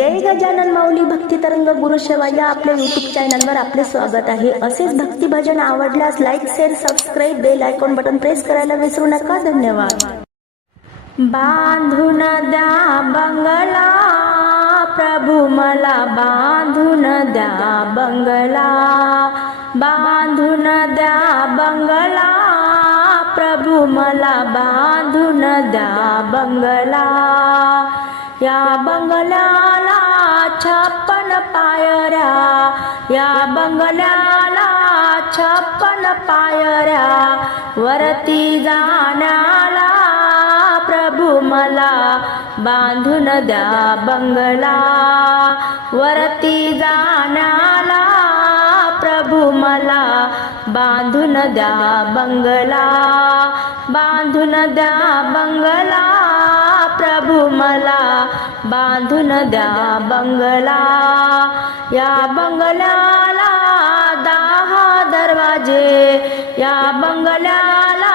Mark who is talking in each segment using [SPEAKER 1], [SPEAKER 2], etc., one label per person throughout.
[SPEAKER 1] जय गजानन माऊली भक्ती तरंग गुरु सेवा या आपल्या युट्यूब चॅनलवर आपले स्वागत आहे. असेच भक्ती भजन आवडल्यास like share subscribe bell icon button press करायला विसरू नका. धन्यवाद. बांधून द्या बंगला प्रभू मला बांधून द्या बंगला. बांधून द्या बंगला प्रभू मला बांधून द्या बंगला. या बंगला छप्पन पायऱ्या. या बंगल्याला छप्पन पायऱ्या. वरती जाण्याला प्रभू मला बांधून द्या बंगला. वरती जाण्याला प्रभू मला बांधून द्या बंगला. बांधून द्या बंगला. प्रभू मला. बांधून द्या बंगला. या बंगल्याला दहा दरवाजे. या बंगल्याला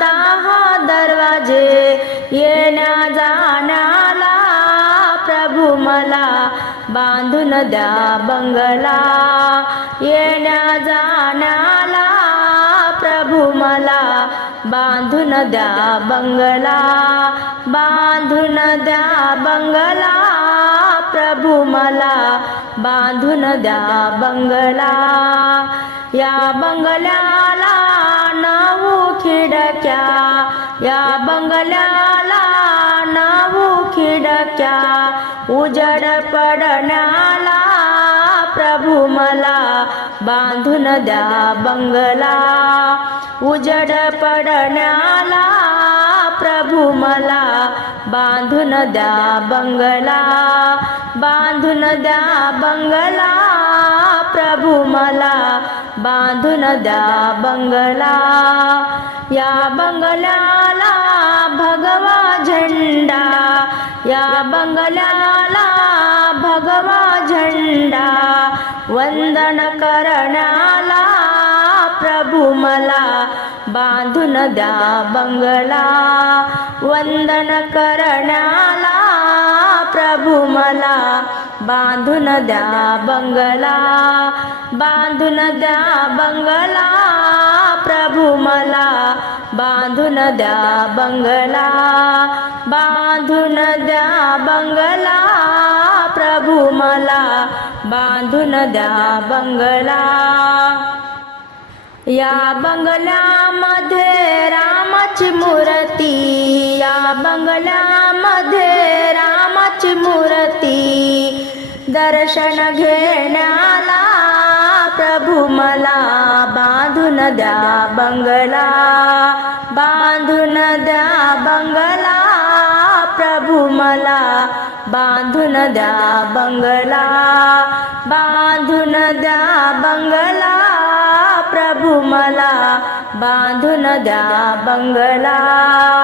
[SPEAKER 1] दहा दरवाजे. येण्या जाण्याला प्रभू मला. बांधून द्या बंगला. येण्या जाण्याला प्रभू मला. बांधून द्या बंगला बांधून द्या बंगला. प्रभू मला बांधून द्या बंगला. या बंगल्याला नऊ खिडक्या. या बंगल्याला नऊ खिडक्या. उजड पडण्याला बांधून द्या बंगला. उजड पडण्याला प्रभू मला बांधून द्या बंगला. बांधून द्या बंगला प्रभू मला बांधून द्या बंगला. या बंगल्याला भगवा झेंडा या बंगल्याला प्रभू मला बांधून द्या बंगला. वंदन करण्याला प्रभू मला बांधून द्या बंगला. बांधून द्या बंगला प्रभू मला बांधून द्या बंगला. बांधून द्या बंगला प्रभू मला बांधून द्या बंगला. या बंगल्यामध्ये रामाची मूर्ती या बंगल्यामध्ये रामाची मूर्ती. दर्शन घेण्याला प्रभू मला बांधून द्या बंगला बांधून द्या बंगला. प्रभू मला बांधून द्या बंगला बांधून द्या बंगला. मला बांधून द्या बंगला.